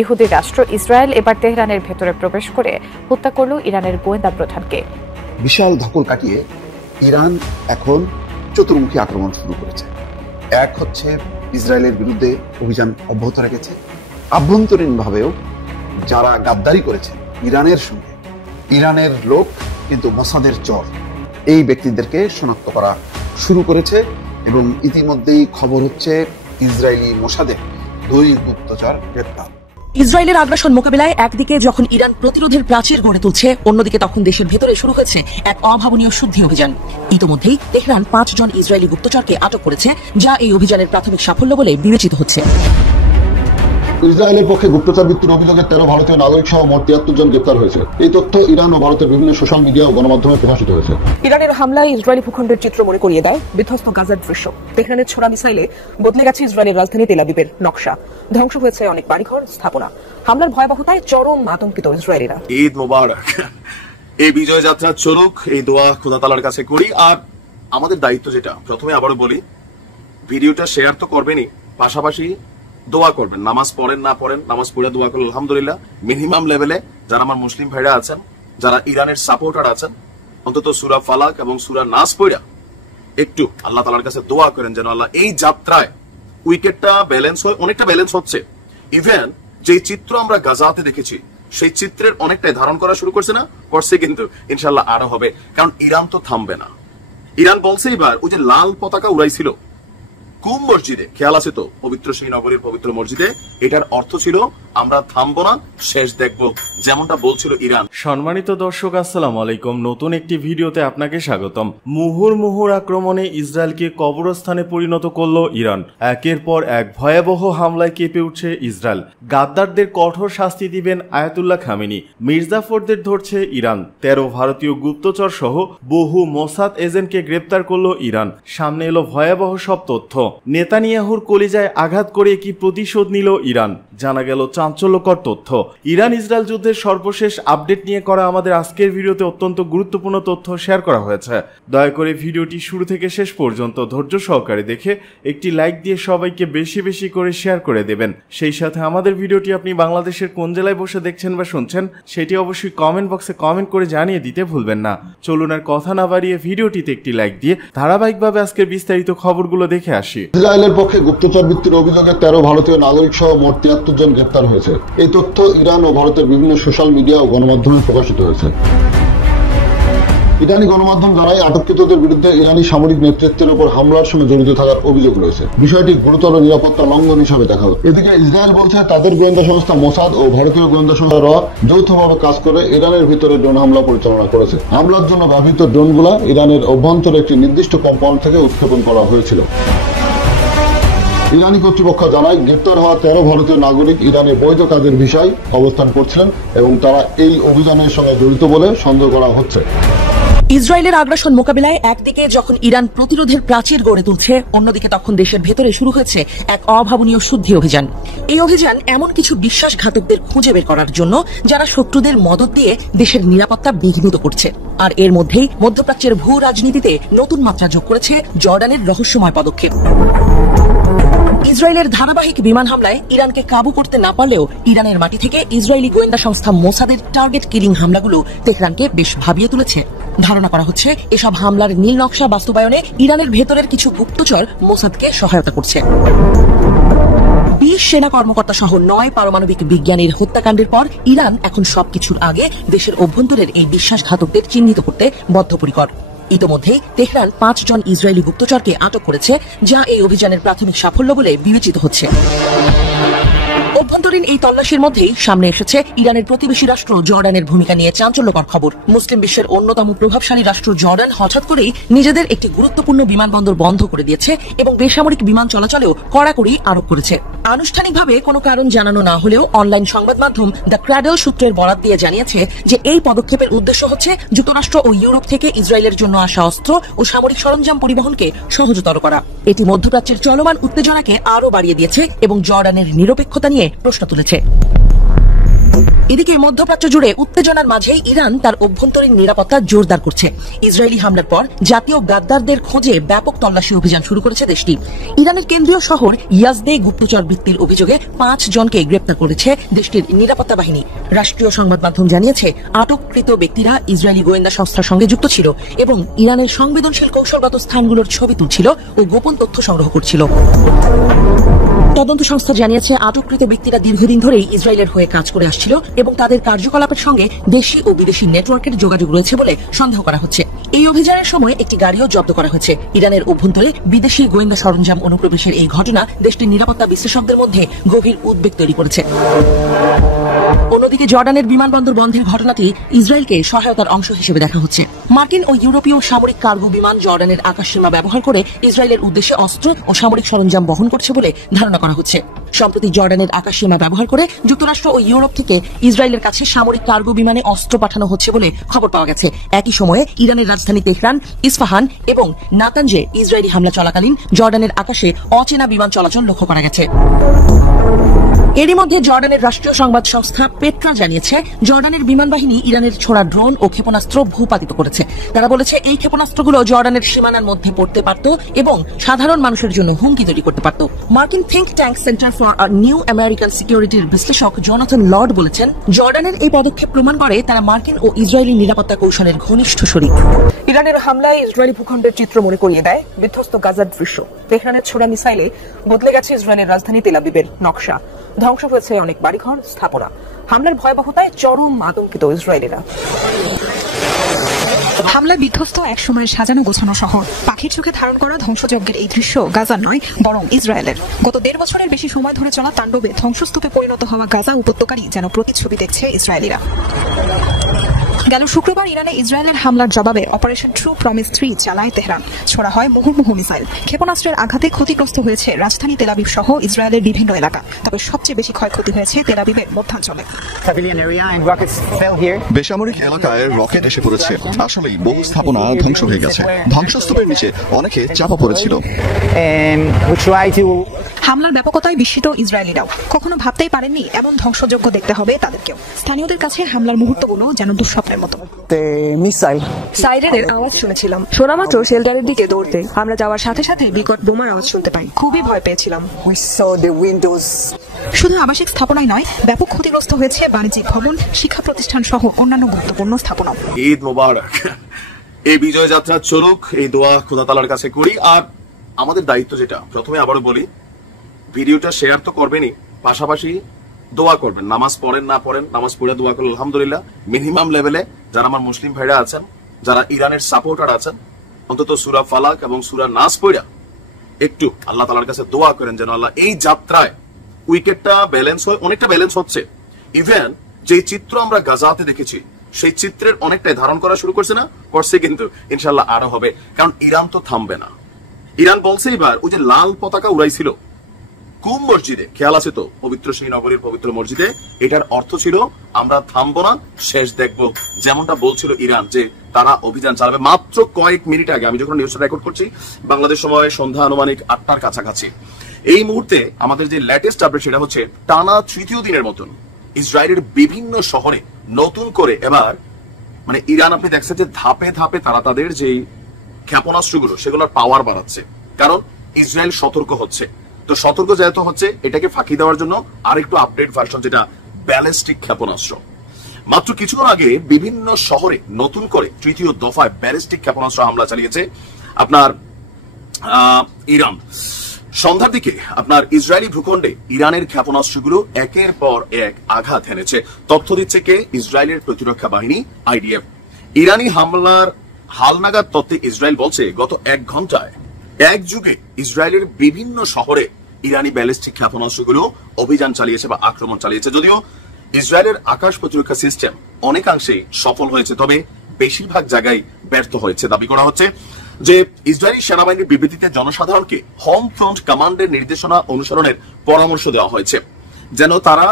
ইহুদি রাষ্ট্র ইসরায়েল এবার তেহরানের ভেতরে প্রবেশ করে হত্যা করল ইরানের গোয়েন্দা প্রধানকে। বিশাল ধকল কাটিয়ে ইরান এখন চতুর্মুখী আক্রমণ শুরু করেছে। এক হচ্ছে ইসরায়েলের বিরুদ্ধে অভিযান অব্যাহত রেখেছে, আভ্যন্তরীণভাবেও যারা গাদ্দারি করেছে ইরানের সঙ্গে, ইরানের লোক কিন্তু মোসাদের চর, এই ব্যক্তিদেরকে শনাক্ত করা শুরু করেছে এবং ইতিমধ্যেই খবর হচ্ছে ইসরায়েলি মোসাদের 2 গুপ্তচর গ্রেপ্তার। ইসরায়েলের আগ্রাসন মোকাবিলায় একদিকে যখন ইরান প্রতিরোধের প্রাচীর গড়ে তুলছে, অন্যদিকে তখন দেশের ভেতরে শুরু হয়েছে এক অভাবনীয় শুদ্ধি অভিযান। ইতোমধ্যেই তেহরান 5 জন ইসরায়েলি গুপ্তচরকে আটক করেছে, যা এই অভিযানের প্রাথমিক সাফল্য বলে বিবেচিত হচ্ছে। ইসরায়েলের পক্ষে গুপ্তচর বৃত্তির অভিযোগে 13 ভারতীয় নাগরিক সহ মোট 73 জন গ্রেপ্তার হয়েছে। এই তথ্য ইরান ও ভারতের বিভিন্ন সোশ্যাল মিডিয়া ও গণমাধ্যমে প্রকাশিত হয়েছে। ইরানের হামলায় ইসরায়েলি ভূখণ্ডের চিত্র মনে করিয়ে দেয় বিধ্বস্ত গাজার দৃশ্য। তেহরানের ছোড়া মিসাইলে বদলে গেছে ইসরায়েলের রাজধানী তেল আবিবের নকশা, ধ্বংস হয়েছে অনেক বাড়িঘর, স্থাপনা। হামলার ভয়াবহতায় চরম আতঙ্কিত ইসরায়েলিরা। ঈদ মোবারক, এই বিজয় যাত্রা চলুক, এই দোয়া খোদা তাআলার কাছে করি। আর আমাদের দায়িত্ব যেটা, প্রথমে আবারও বলি, ভিডিওটা শেয়ার তো করবেনই, পাশাপাশি দোয়া করবেন। নামাজ পড়েন না পড়েন, নামাজ পড়ে দোয়া করলে আলহামদুলিল্লাহ। মিনিমাম লেভেলে যারা আমার মুসলিম ভাইরা আছেন, যারা ইরানের সাপোর্টার আছেন, অন্তত সূরা ফালাক এবং সূরা নাস পড়া একটু আল্লাহ তাআলার কাছে দোয়া করেন যেন আল্লাহ এই যাত্রায় উইকেটটা ব্যালেন্স হয়। অনেকটা ব্যালেন্স হচ্ছে। ইভেন যে চিত্র আমরা গাজাতে দেখেছি, সেই চিত্রের অনেকটাই ধারণ করা শুরু করছে না, করছে, কিন্তু ইনশাআল্লাহ আরো হবে। কারণ ইরান তো থামবে না। ইরান বলছে এবার ওই যে লাল পতাকা উড়াইছিল কুম মসজিদে, খেয়াল আছে তো, পবিত্র সেই নগরীর পবিত্র মসজিদে, এটার অর্থ ছিল আমরা থামবো না, শেষ দেখবো, যেমনটা বলছিল ইরান। সম্মানিত দর্শক, আসসালামু আলাইকুম। নতুন একটি ভিডিওতে আপনাকে স্বাগতম। মুহুর্মুহুর আক্রমণে ইসরায়েলকে কবরস্থানে পরিণত করল ইরান। একের পর এক ভয়াবহ হামলায় কেঁপে উঠছে ইসরায়েল। গাদ্দারদের কঠোর শাস্তি দিবেন আয়াতুল্লাহ খামেনি। মির্জাফরদের ধরছে ইরান। 13 ভারতীয় গুপ্তচর সহ বহু মোসাদ এজেন্টকে গ্রেপ্তার করল ইরান। সামনে এলো ভয়াবহ সব তথ্য। নেতানিয়াহুর কলিজায় আঘাত করে কি প্রতিশোধ নিল ইরান? জানা গেল চাঞ্চল্যকর তথ্য। ইরান ইসরায়েল যুদ্ধের সর্বশেষ আপডেট নিয়ে করা আমাদের আজকের ভিডিওতে অত্যন্ত গুরুত্বপূর্ণ তথ্য শেয়ার করা হয়েছে। দয়া করে ভিডিওটি শুরু থেকে শেষ পর্যন্ত ধৈর্য সহকারে দেখে একটি লাইক দিয়ে সবাইকে বেশি বেশি করে শেয়ার করে দেবেন। সেই সাথে আমাদের ভিডিওটি আপনি বাংলাদেশের কোন জেলায় বসে দেখছেন বা শুনছেন সেটি অবশ্যই কমেন্ট বক্সে কমেন্ট করে জানিয়ে দিতে ভুলবেন না। চলুন আর কথা না বাড়িয়ে ভিডিওটিতে একটি লাইক দিয়ে ধারাবাহিকভাবে আজকের বিস্তারিত খবরগুলো দেখে আসি। ইসরায়েলের পক্ষে গুপ্তচর বৃত্তির অভিযোগে 13 ভারতীয় নাগরিক সহ মোট 73 জন গ্রেপ্তার হয়েছে। এই তথ্য ইরান ও ভারতের বিভিন্ন সোশ্যাল মিডিয়া ও গণমাধ্যমে প্রকাশিত হয়েছে। ইরানি গণমাধ্যম জানায় আটককৃতদের বিরুদ্ধে ইরানি সামরিক নেতৃত্বের উপর হামলার সঙ্গে জড়িত থাকার অভিযোগ রয়েছে। বিষয়টি গুরুতর নিরাপত্তা লঙ্ঘন হিসাবে দেখা হচ্ছে। এদিকে ইসরায়েল বলছে তাদের গোয়েন্দা সংস্থা মোসাদ ও ভারতীয় গোয়েন্দা সংস্থা র যৌথভাবে কাজ করে ইরানের ভিতরে ড্রোন হামলা পরিচালনা করেছে। হামলার জন্য ব্যবহৃত ড্রোনগুলা ইরানের অভ্যন্তরে একটি নির্দিষ্ট কম্পাউন্ড থেকে উৎক্ষেপণ করা হয়েছিল। ইরানি কর্তৃপক্ষ জানায় গ্রেপ্তার হওয়া 13 ভারতীয় নাগরিক ইরানে বৈধ কাজের ভিসায় অবস্থান করছিলেন এবং তারা এই অভিযানের সঙ্গে জড়িত বলে সন্দেহ করা হচ্ছে। ইসরায়েলের আগ্রাসন মোকাবিলায় একদিকে যখন ইরান প্রতিরোধের প্রাচীর গড়ে তুলছে, অন্যদিকে তখন দেশের ভেতরে শুরু হয়েছে এক অভাবনীয় শুদ্ধি অভিযান। এই অভিযান এমন কিছু বিশ্বাসঘাতকদের খুঁজে বের করার জন্য যারা শত্রুদের মদত দিয়ে দেশের নিরাপত্তা বিঘ্নিত করছে। আর এর মধ্যেই মধ্যপ্রাচ্যের ভূ রাজনীতিতে নতুন মাত্রা যোগ করেছে জর্ডানের রহস্যময় পদক্ষেপ। ইসরায়েলের ধারাবাহিক বিমান হামলায় ইরানকে কাবু করতে না পারলেও ইরানের মাটি থেকে ইসরায়েলি গোয়েন্দা সংস্থা মোসাদের টার্গেট কিলিং হামলাগুলো তেহরানকে বেশ ভাবিয়ে তুলেছে। ধারণা করা হচ্ছে এসব হামলার নীল নকশা বাস্তবায়নে ইরানের ভেতরের কিছু গুপ্তচর মোসাদকে সহায়তা করছে। 20 সেনা কর্মকর্তা সহ 9 পারমাণবিক বিজ্ঞানীর হত্যাকাণ্ডের পর ইরান এখন সবকিছুর আগে দেশের অভ্যন্তরের এই বিশ্বাসঘাতকদের চিহ্নিত করতে বদ্ধপরিকর। ইতোমধ্যেই তেহরান 5 জন ইসরায়েলি গুপ্তচরকে আটক করেছে, যা এই অভিযানের প্রাথমিক সাফল্য বলে বিবেচিত হচ্ছে। অভ্যন্তরীণ এই তল্লাশির মধ্যেই সামনে এসেছে ইরানের প্রতিবেশী রাষ্ট্র জর্ডানের ভূমিকা নিয়ে চাঞ্চল্যকর খবর। মুসলিম বিশ্বের অন্যতম প্রভাবশালী রাষ্ট্র জর্ডান হঠাৎ করেই নিজেদের একটি গুরুত্বপূর্ণ বিমানবন্দর বন্ধ করে দিয়েছে এবং বেসামরিক বিমান চলাচলেও কড়াকড়ি আরোপ করেছে। আনুষ্ঠানিকভাবে কোনো কারণ জানানো না হলেও অনলাইন সংবাদ মাধ্যম দ্য ক্র্যাডল সূত্রের বরাত দিয়ে জানিয়েছে যে এই পদক্ষেপের উদ্দেশ্য হচ্ছে যুক্তরাষ্ট্র ও ইউরোপ থেকে ইসরায়েলের জন্য আসা অস্ত্র ও সামরিক সরঞ্জাম পরিবহনকে সহজতর করা। এটি মধ্যপ্রাচ্যের চলমান উত্তেজনাকে আরও বাড়িয়ে দিয়েছে এবং জর্ডানের নিরপেক্ষতা নিয়ে প্রশ্ন তুলেছে। এদিকে মধ্যপ্রাচ্য জুড়ে উত্তেজনার মাঝেই ইরান তার অভ্যন্তরীণ নিরাপত্তা জোরদার করছে। ইসরায়েলি হামলার পর জাতীয় গাদ্দারদের খোঁজে ব্যাপক তল্লাশি অভিযান শুরু করেছে দেশটি। ইরানের কেন্দ্রীয় শহর ইয়াজদে গুপ্তচর বৃত্তির অভিযোগে 5 জনকে গ্রেপ্তার করেছে দেশটির নিরাপত্তা বাহিনী। রাষ্ট্রীয় সংবাদ মাধ্যম জানিয়েছে আটককৃত ব্যক্তিরা ইসরায়েলি গোয়েন্দা সংস্থার সঙ্গে যুক্ত ছিল এবং ইরানের সংবেদনশীল কৌশলগত স্থানগুলোর ছবি তুলছিল ও গোপন তথ্য সংগ্রহ করছিল। তদন্ত সংস্থা জানিয়েছে আটককৃত ব্যক্তিরা দীর্ঘদিন ধরেই ইসরায়েলের হয়ে কাজ করে আসছিল এবং তাদের কার্যকলাপের সঙ্গে দেশি ও বিদেশি নেটওয়ার্কের যোগাযোগ রয়েছে বলে সন্দেহ করা হচ্ছে। এই অভিযানের সময় একটি গাড়িও জব্দ করা হয়েছে। ইরানের অভ্যন্তরে বিদেশি গোয়েন্দা সরঞ্জাম অনুপ্রবেশের এই ঘটনা দেশটির নিরাপত্তা বিশ্লেষকদের মধ্যে গভীর উদ্বেগ তৈরি করেছে। অন্যদিকে জর্ডানের বিমানবন্দর বন্ধের ঘটনাটি ইসরায়েলকে সহায়তার অংশ হিসেবে দেখা হচ্ছে। মার্কিন ও ইউরোপীয় সামরিক কার্গো বিমান জর্ডানের আকাশসীমা ব্যবহার করে ইসরায়েলের উদ্দেশ্যে অস্ত্র ও সামরিক সরঞ্জাম বহন করছে বলে ধারণা করা হচ্ছে। সম্প্রতি জর্ডানের আকাশসীমা ব্যবহার করে যুক্তরাষ্ট্র ও ইউরোপ থেকে ইসরায়েলের কাছে সামরিক কার্গো বিমানে অস্ত্র পাঠানো হচ্ছে বলে খবর পাওয়া গেছে। একই সময়ে ইরানের রাজধানী তেহরান, ইস্পাহান এবং নাতানজে ইসরায়েলি হামলা চলাকালীন জর্ডানের আকাশে অচেনা বিমান চলাচল লক্ষ্য করা গেছে। এরই মধ্যে জর্ডানের রাষ্ট্রীয় সংবাদ সংস্থা পেট্রা জানিয়েছে জর্ডানের বিমান বাহিনী ইরানের ছোড়া ড্রোন ও ক্ষেপণাস্ত্র ভূপাতিত করেছে। তারা বলেছে এই ক্ষেপণাস্ত্রগুলো জর্ডানের সীমানার মধ্যে পড়তে পারত এবং সাধারণ মানুষের জন্য হুমকি তৈরি করতে পারত। মার্কিন think tank centre for new American সিকিউরিটির বিশ্লেষক জোনাথন লর্ড বলেছেন জর্ডানের এই পদক্ষেপ প্রমাণ করে তারা মার্কিন ও ইসরায়েলি নিরাপত্তা কৌশলের ঘনিষ্ঠ শরিক। ইরানের হামলায় ইসরায়েলি ভূখণ্ডের চিত্র মনে করিয়ে দেয় বিধ্বস্ত গাজার দৃশ্য। তেহরানের ছোড়া মিসাইলে বদলে গেছে ইসরায়েলের রাজধানী তেল আবিবের নকশা। ধ্বংস হয়েছে অনেক বাড়িঘর, স্থাপনা। হামলার ভয়াবহতায় চরম আতঙ্কিত ইসরায়েলিরা। হামলায় বিধ্বস্ত এক সময়ের সাজানো গোছানো শহর। পাখির চোখে ধারণ করা ধ্বংসযজ্ঞের এই দৃশ্য গাজার নয় বরং ইসরায়েলের। গত 1.5 বছরের বেশি সময় ধরে চলা তাণ্ডবে ধ্বংসস্তূপে পরিণত হওয়া গাজা উপত্যকারই যেন প্রতিচ্ছবি দেখছে ইসরায়েলিরা। গেল শুক্রবার ইরানে ইসরায়েলের হামলার জবাবে অপারেশন ট্রু প্রমিস 3 চালায় তেহরান। ছোড়া হয় মুহুর্মুহু মিসাইল। ক্ষেপণাস্ত্রের আঘাতে ক্ষতিগ্রস্ত হয়েছে রাজধানী তেল আবিব সহ ইসরায়েলের বিভিন্ন এলাকা। তবে সবচেয়ে বেশি ক্ষয়ক্ষতি হয়েছে তেল আবিবের মধ্যাঞ্চলে। বেসামরিক এলাকায় রকেট এসে পড়েছে। আসলেই বহু স্থাপনা ধ্বংস হয়ে গেছে। ধ্বংসস্তূপের নিচে অনেকে চাপা পড়েছিল। হামলার ব্যাপকতায় বিস্মিত ইসরায়েলিরাও। কখনো ভাবতেই পারেননি এমন ধ্বংসযজ্ঞ দেখতে হবে তাদেরকেও। স্থানীয়দের কাছে হামলার মুহূর্তগুলো যেন দুঃস্বপ্নের মতো। সাইরেনের আওয়াজ শুনেছিলাম। শোনা মাত্র শেল্টারের দিকে দৌড়তে আমরা যাওয়ার সাথে সাথে বিকট বোমার আওয়াজ শুনতে পাই। খুবই ভয় পেয়েছিলাম। শুধু আবাসিক স্থাপনাই নয়, ব্যাপক ক্ষতিগ্রস্ত হয়েছে বাণিজ্যিক ভবন, শিক্ষা প্রতিষ্ঠান সহ অন্যান্য গুরুত্বপূর্ণ স্থাপনা। ঈদ মোবারক। এই বিজয় যাত্রা চলুক, এই দোয়া খোদা তাআলার কাছে করি। আর আমাদের দায়িত্ব যেটা, প্রথমে আবারও বলি, ভিডিওটা শেয়ার তো করবেনই, পাশাপাশি দোয়া করবেন। নামাজ পড়েন না পড়েন, নামাজ পড়ে দোয়া করলেন আলহামদুলিল্লাহ। মিনিমাম লেভেলে যারা আমার মুসলিম ভাইরা আছেন, যারা ইরানের সাপোর্টার আছেন, অন্তত সূরা ফালাক এবং সূরা নাস পড়া একটু আল্লাহ তাআলার কাছে দোয়া করেন যেন আল্লাহ এই যাত্রায় উইকেটটা ব্যালেন্স হয়। অনেকটা ব্যালেন্স হচ্ছে। ইভেন যে চিত্র আমরা গাজাতে দেখেছি সেই চিত্রের অনেকটাই ধারণ করা শুরু করছে না, করছে, কিন্তু ইনশাল্লাহ আরো হবে। কারণ ইরান তো থামবে না। ইরান বলছে এবার ওই যে লাল পতাকা উড়াইছিল কুম মসজিদে, খেয়াল আছে তো, পবিত্র সেই নগরীর পবিত্র মসজিদে, এটার অর্থ ছিল আমরা থামবো না, শেষ দেখবো। যেমনটা বলছিল ইরান যে তারা অভিযান চালাবে। মাত্র কয়েক মিনিট আগে, আমি যখন নিউজটা রেকর্ড করছি, বাংলাদেশ সময় সন্ধ্যা আনুমানিক 8টার কাছাকাছি, এই মুহূর্তে আমাদের যে লেটেস্ট আপডেট সেটা হচ্ছে টানা 3য় দিনের মতন ইসরায়েলের বিভিন্ন শহরে নতুন করে এবার মানে ইরান, আপনি দেখছেন যে ধাপে ধাপে তারা তাদের যে ক্ষেপণাস্ত্রগুলো সেগুলোর পাওয়ার বাড়াচ্ছে। কারণ ইসরায়েল সতর্ক হচ্ছে। তো সতর্ক যেহেতু হচ্ছে, এটাকে ফাঁকি দেওয়ার জন্য আরেকটু আপডেট ভার্সন, যেটা ব্যালিস্টিক ক্ষেপণাস্ত্র। মাত্র কিছুক্ষণ আগে বিভিন্ন শহরে নতুন করে 3য় দফায় ব্যালিস্টিক ক্ষেপণাস্ত্র হামলা চালিয়েছে আপনার ইরান। সন্ধ্যার দিকে আপনার ইসরায়েলি ভূখণ্ডে ইরানের ক্ষেপণাস্ত্রগুলো একের পর এক আঘাত হেনেছে। তথ্য দিচ্ছে কে? ইসরায়েলের প্রতিরক্ষা বাহিনী IDF। ইরানি হামলার হালনাগাদ তথ্যে ইসরায়েল বলছে গত 1 ঘন্টায় এক যুগে ইসরায়েলের বিভিন্ন শহরে ইরানি ব্যালিস্টিক ক্ষেপণাস্ত্রগুলো অভিযান চালিয়েছে বা আক্রমণ চালিয়েছে। যদিও ইসরায়েলের আকাশ প্রতিরক্ষা সিস্টেম অনেকাংশেই সফল হয়েছে, তবে বেশিরভাগ জায়গায় ব্যর্থ হয়েছে। দাবি করা হচ্ছে যে ইসরায়েলি সেনাবাহিনীর বিবৃতিতে জনসাধারণকে হোম ফ্রন্ট কমান্ডের নির্দেশনা অনুসরণের পরামর্শ দেওয়া হয়েছে, যেন তারা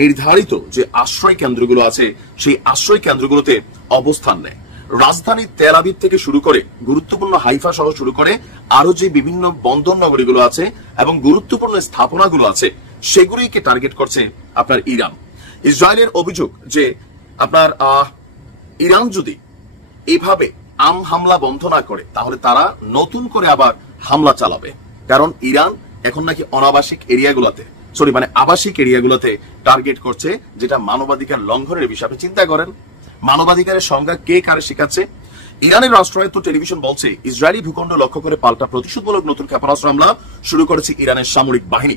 নির্ধারিত যে আশ্রয় কেন্দ্রগুলো আছে সেই আশ্রয় কেন্দ্রগুলোতে অবস্থান নেয়। রাজধানী তেল আবিব থেকে শুরু করে গুরুত্বপূর্ণ হাইফা সহ শুরু করে আরো যে বিভিন্ন বন্দর নগরীগুলো আছে এবং গুরুত্বপূর্ণ স্থাপনাগুলো আছে সেগুলিকে টার্গেট করছে আপনার ইরান। ইসরায়েলের অভিযোগ যে আপনার ইরান যদি এইভাবে হামলা বন্ধ না করে তাহলে তারা নতুন করে আবার হামলা চালাবে, কারণ ইরান এখন নাকি অনাবাসিক এরিয়াগুলোতে আবাসিক এরিয়াগুলোতে টার্গেট করছে, যেটা মানবাধিকার লঙ্ঘনের বিষয়। আপনি চিন্তা করেন মানবাধিকারের সংজ্ঞা কে কারে শিখাচ্ছে। ইরানের রাষ্ট্রায়ত্ত টেলিভিশন বলছে ইসরায়েলি ভূখণ্ড লক্ষ্য করে পাল্টা প্রতিশোধমূলক নতুন ক্ষেপণাস্ত্র হামলা শুরু করেছে ইরানের সামরিক বাহিনী।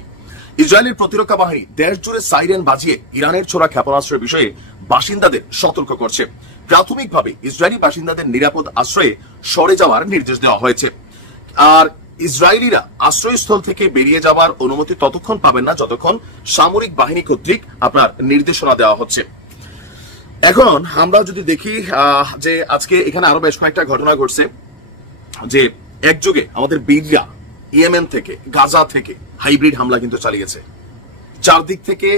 ইসরায়েলের প্রতিরক্ষা বাহিনী দেশ জুড়ে সাইরেন বাজিয়ে ইরানের ছোড়া ক্ষেপণাস্ত্রের বিষয়ে বাসিন্দাদের সতর্ক করছে। প্রাথমিকভাবে ইসরায়েলি বাসিন্দাদের নিরাপদ আশ্রয়ে সরে যাওয়ার নির্দেশ দেওয়া হয়েছে। আর ইসরায়েলিরা আশ্রয়স্থল থেকে বেরিয়ে যাওয়ার অনুমতি ততক্ষণ পাবেন না যতক্ষণ সামরিক বাহিনী কর্তৃক আপনার নির্দেশনা দেওয়া হচ্ছে। এখন আমরা যদি দেখি যে আজকে এখানে আরো বেশ কয়েকটা ঘটনা ঘটছে, যে একযুগে আমাদের বীররা ইয়েমেন থেকে গাজা থেকে হাইব্রিড হামলা কিন্তু চালিয়েছে, চারদিক থেকে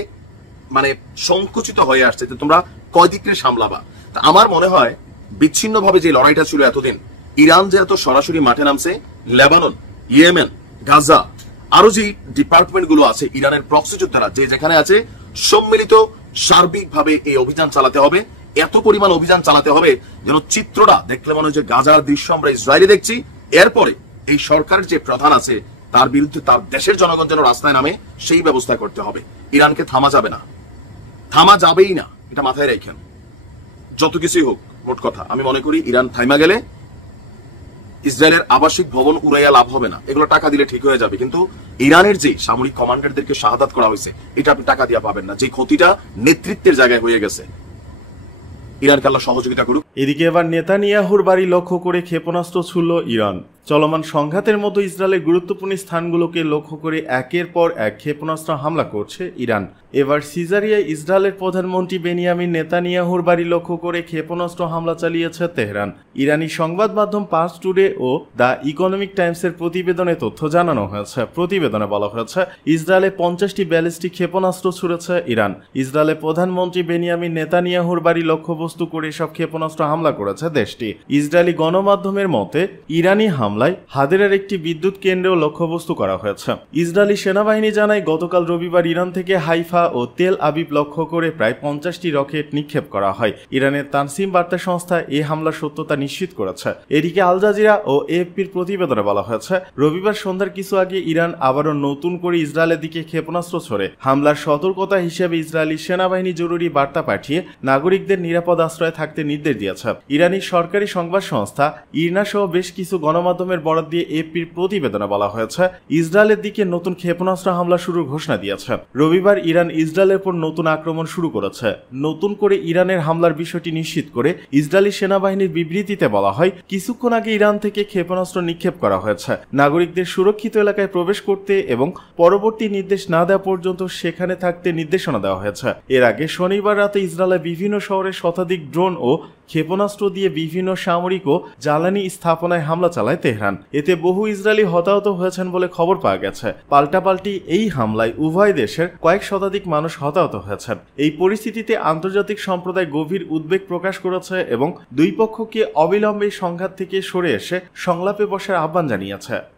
সংকুচিত হয়ে আসছে যে তোমরা কয় দিক থেকে সামলাবা। তা আমার মনে হয় বিচ্ছিন্নভাবে যে লড়াইটা ছিল এতদিন, ইরান যে এত সরাসরি মাঠে নামছে, লেবানন, ইয়েমেন, গাজা, আরো যে ডিপার্টমেন্ট গুলো আছে ইরানের প্রক্সি যোদ্ধারা যে যেখানে আছে, সম্মিলিত সার্বিকভাবে এই অভিযান চালাতে হবে। এত পরিমাণ অভিযান চালাতে হবে যেন চিত্রটা দেখলে মনে হয় যে গাজার দৃশ্য আমরা ইসরায়েলে দেখছি। এরপরে এই সরকারের যে প্রধান আছে তার বিরুদ্ধে তার দেশের জনগণ যেন রাস্তায় নামে সেই ব্যবস্থা করতে হবে। ইরানকে থামা যাবে না, থামা যাবেই না, এটা মাথায় রাখেন। যত কিছুই হোক, মোট কথা আমি মনে করি ইরান থাইমা গেলে ইসরায়েলের আবাসিক ভবন উড়াইয়া লাভ হবে না, এগুলো টাকা দিলে ঠিক হয়ে যাবে। কিন্তু ইরানের যে সামরিক কমান্ডারদেরকে শাহাদাত করা হয়েছে এটা আপনি টাকা দিয়ে পাবেন না, যে ক্ষতিটা নেতৃত্বের জায়গায় হয়ে গেছে। ইরানকে আল্লাহ সহযোগিতা করুক। এদিকে এবার নেতানিয়াহুর বাড়ি লক্ষ্য করে ক্ষেপণাস্ত্র ছুড়ল ইরান। চলমান সংঘাতের মতো ইসরায়েলের গুরুত্বপূর্ণ স্থানগুলোকে লক্ষ্য করে একের পর এক ক্ষেপণাস্ত্র হামলা করছে ইরান। এবার সিজারিয়ায় ইসরায়েলের প্রধানমন্ত্রী বেনিয়ামিন নেতানিয়াহুর বাড়ি লক্ষ্য করে ক্ষেপণাস্ত্র হামলা চালিয়েছে তেহরান। ইরানি সংবাদ মাধ্যম পার্স টুডে ও দ্য ইকোনমিক টাইমসের প্রতিবেদনে তথ্য জানানো হয়েছে। প্রতিবেদনে বলা হয়েছে ইসরায়েলে 50টি ব্যালিস্টিক ক্ষেপণাস্ত্র ছুড়েছে ইরান। ইসরায়েলের প্রধানমন্ত্রী বেনিয়ামিন নেতানিয়াহুর বাড়ি লক্ষ্যবস্তু করে সব ক্ষেপণাস্ত্র হামলা করেছে দেশটি। ইসরায়েলি গণমাধ্যমের মতে ইরানি হামলায় হাদেরার একটি বিদ্যুৎ কেন্দ্রেও লক্ষ্যবস্তু করা হয়েছে। ইসরায়েলি সেনাবাহিনী জানায় গতকাল রবিবার ইরান থেকে হাইফা ও তেল আবিব লক্ষ্য করে প্রায় 50টি রকেট নিক্ষেপ করা হয়। ইরানের তানসিম বার্তা সংস্থা এই হামলার সত্যতা নিশ্চিত করেছে। এদিকে আল জাজিরা ও এএফপির প্রতিবেদনে বলা হয়েছে রবিবার সন্ধ্যার কিছু আগে ইরান আবারও নতুন করে ইসরায়েলের দিকে ক্ষেপণাস্ত্র ছড়ে হামলার সতর্কতা হিসেবে ইসরায়েলি সেনাবাহিনী জরুরি বার্তা পাঠিয়ে নাগরিকদের নিরাপদ আশ্রয়ে থাকতে নির্দেশ দিয়েছে। ইরানি সরকারি সংবাদ সংস্থা ইরনা সহ বেশ কিছু গণমাধ্যমের বরাত দিয়ে এএফপির প্রতিবেদনে বলা হয়েছে ইসরায়েলের দিকে নতুন ক্ষেপণাস্ত্র হামলা শুরুর ঘোষণা দিয়েছে। রবিবার ইরান ইসরায়েলের পর নতুন আক্রমণ শুরু করেছে। নতুন করে ইরানের হামলার বিষয়টি নিশ্চিত করে ইসরায়েলি সেনাবাহিনীর বিবৃতিতে বলা হয় কিছুক্ষণ আগে ইরান থেকে ক্ষেপণাস্ত্র নিক্ষেপ করা হয়েছে। নাগরিকদের সুরক্ষিত এলাকায় প্রবেশ করতে এবং পরবর্তী নির্দেশ না দেওয়া পর্যন্ত সেখানে থাকতে নির্দেশনা দেওয়া হয়েছে। এর আগে শনিবার রাতে ইসরায়েলের বিভিন্ন শহরে শতাধিক ড্রোন ও ক্ষেপণাস্ত্র দিয়ে বিভিন্ন সামরিক ও জ্বালানি স্থাপনায় হামলা চালায় তেহরান। এতে বহু ইসরায়েলি হতাহত হয়েছেন বলে খবর পাওয়া গেছে। পাল্টাপাল্টি এই হামলায় উভয় দেশের কয়েক শতাধিক মানুষ হতাহত হয়েছেন। এই পরিস্থিতিতে আন্তর্জাতিক সম্প্রদায় গভীর উদ্বেগ প্রকাশ করেছে এবং দুই পক্ষকে অবিলম্বে সংঘাত থেকে সরে এসে সংলাপে বসার আহ্বান জানিয়েছে।